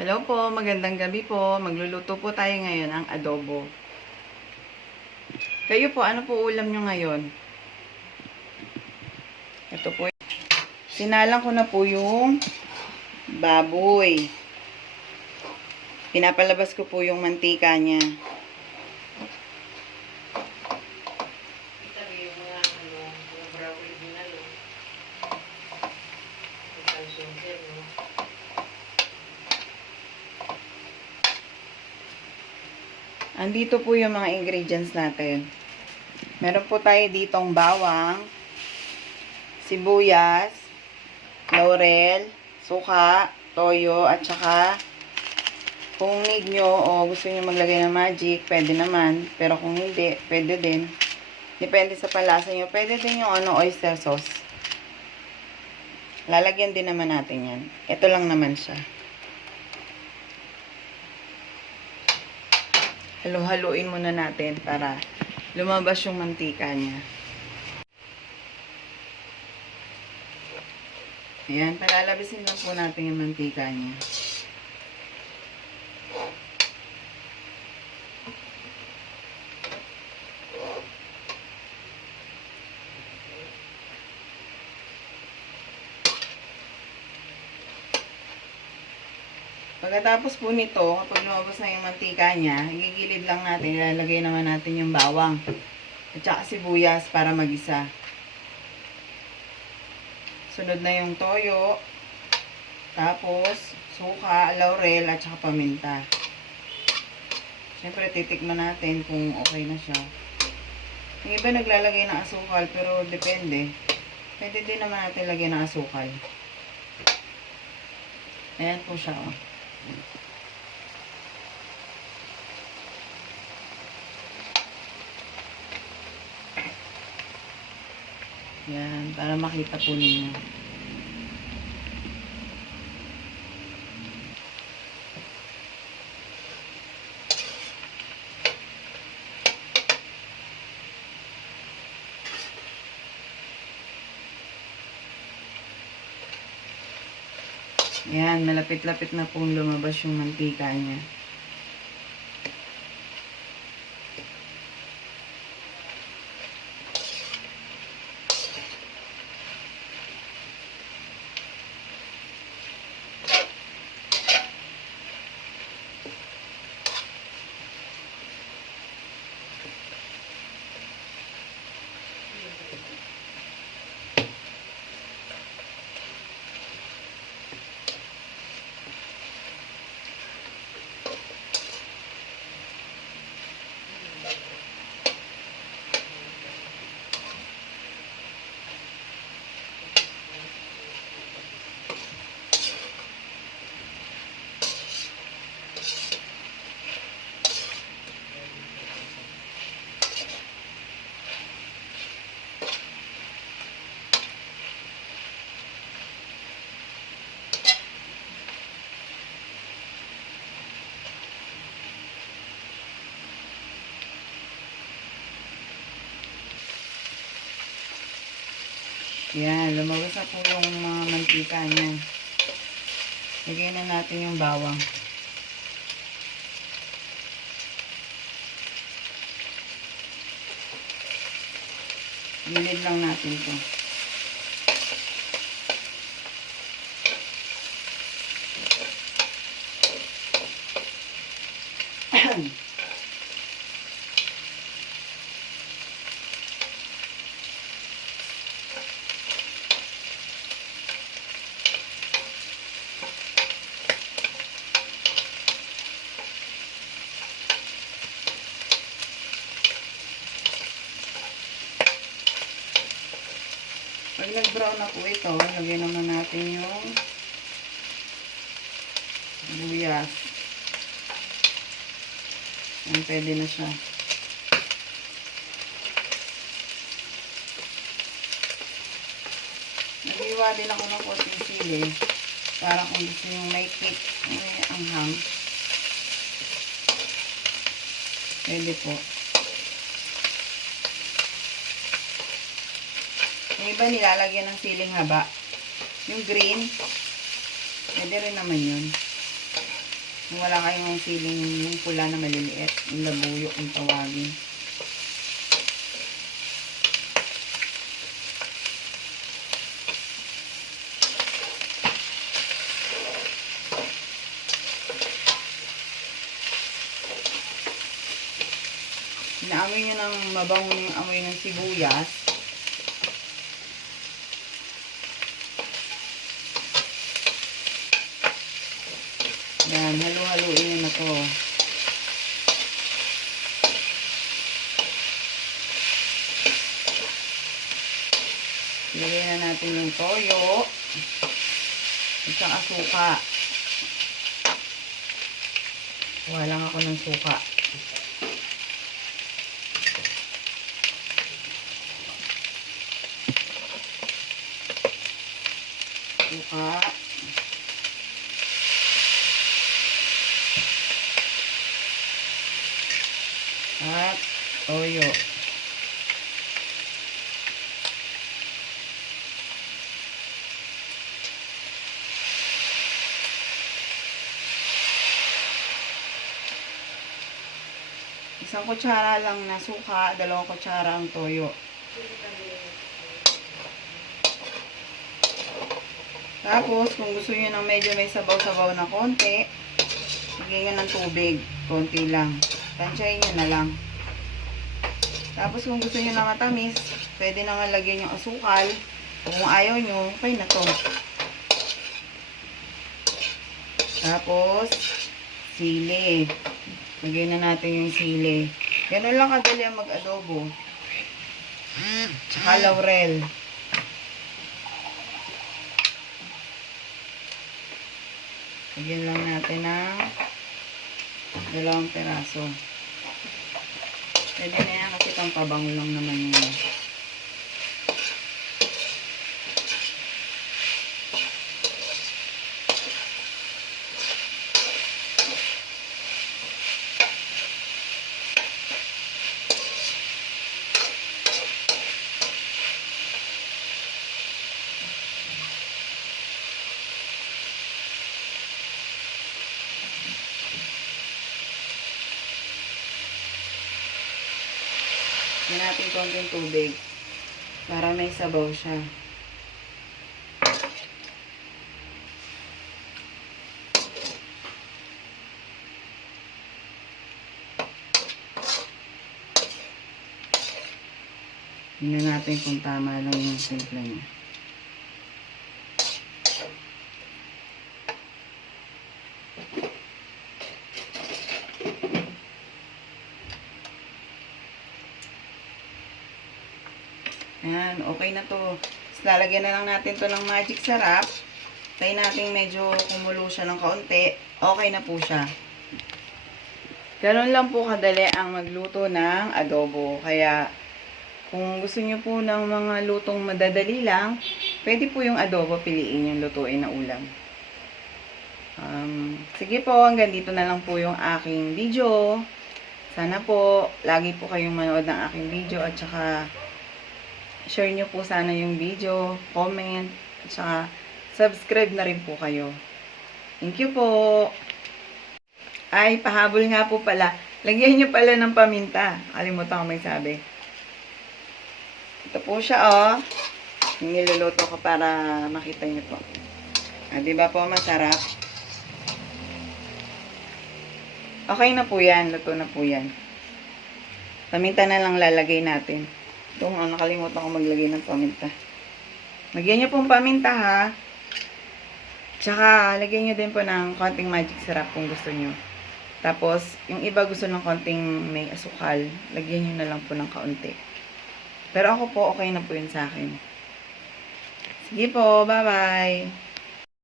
Hello po, magandang gabi po. Magluluto po tayo ngayon ng adobo. Kayo po, ano po ulam nyo ngayon? Ito po. Sinalang ko na po yung baboy. Pinapalabas ko po yung mantika niya. Andito po yung mga ingredients natin. Meron po tayo ditong bawang, sibuyas, laurel, suka, toyo, at saka kung need nyo o gusto nyo maglagay ng magic, pwede naman. Pero kung hindi, pwede din. Depende sa palasa nyo. Pwede din yung oyster sauce. Lalagyan din naman natin yan. Ito lang naman siya. Halo-haluin muna natin para lumabas yung mantika niya. Ayan, palalabasin lang po natin yung mantika niya. Pagkatapos po nito, kapag lumabas na yung mantika niya, igigilid lang natin, ilalagay naman natin yung bawang at saka sibuyas para magisa. Sunod na yung toyo, tapos suka, laurel at saka paminta. Siyempre titikman natin kung okay na siya. Yung iba naglalagay ng asukal pero depende. Pwede din naman natin lagyan ng asukal. Ayan po siya, oh. Yan, para makita po ninyo. Yan, malapit-lapit na pong lumabas yung mantika niya. Yan, lumabas na po yung mga mantika niya. Lagyan na natin yung bawang. Gilid lang natin ito. Pag nag-brown na po ito, lagyan naman natin yung sibuyas. Yan, pwede na siya. Nag-iwa din ako ng konting sili para kung gusto yung may kick, may anghang. Pwede po. Yung iba nilalagyan ng siling haba. Yung green, pwede rin naman yun. Kung wala kayong siling yung pula na maliliit, yung labuyo kung tawagin. Inaamoy nyo ng mabango yung amoy ng sibuyas. Yan, halu-haluin nyo na to. Ilagay na natin yung toyo. Isang asuka. Kuha lang ako ng suka. Suka. At toyo. Isang kutsara lang na suka, 2 kutsara ang toyo. Tapos, kung gusto niyo ng medyo may sabaw-sabaw na konti, lagyan nyo ng tubig. Konti lang. Tansyahin nyo na lang. Tapos, kung gusto niyo na matamis, pwede na nga lagyan yung asukal. Kung ayaw nyo, okay na to. Tapos, sili. Lagyan na natin yung sili. Ganun lang kadali ang mag-adobo. Tsaka laurel. Lagyan lang natin ng 2 peraso. Pwede na yan kasi pang pabango lang naman yun. Lagyan natin konting tubig para may sabaw siya. Tingnan natin kung tama lang yung simpla niya. Ayan, okay na to. Tapos lalagyan na lang natin to ng magic sarap. Tayo natin medyo kumulo siya ng kaunti. Okay na po siya. Ganun lang po kadali ang magluto ng adobo. Kaya, kung gusto niyo po ng mga lutong madadali lang, pwede po yung adobo piliin yung lutuin na ulam. Sige po, hanggang dito na lang po yung aking video. Sana po, lagi po kayong manood ng aking video at saka share nyo po sana yung video, comment, at saka subscribe na rin po kayo. Thank you po. Ay, pahabol nga po pala. Lagyan nyo pala ng paminta. Kalimutan ko may sabi. Ito po siya, oh. Yung niluluto ko para makita nyo po. Diba po, masarap? Okay na po yan. Luto na po yan. Paminta na lang lalagay natin. Itong nakalimutan ko maglagay ng paminta. Lagyan nyo pong paminta, ha. Tsaka, lagyan nyo din po ng konting magic syrup kung gusto nyo. Tapos, yung iba gusto ng konting may asukal, lagyan nyo na lang po ng kaunti. Pero ako po, okay na po yun sa akin. Sige po, bye-bye!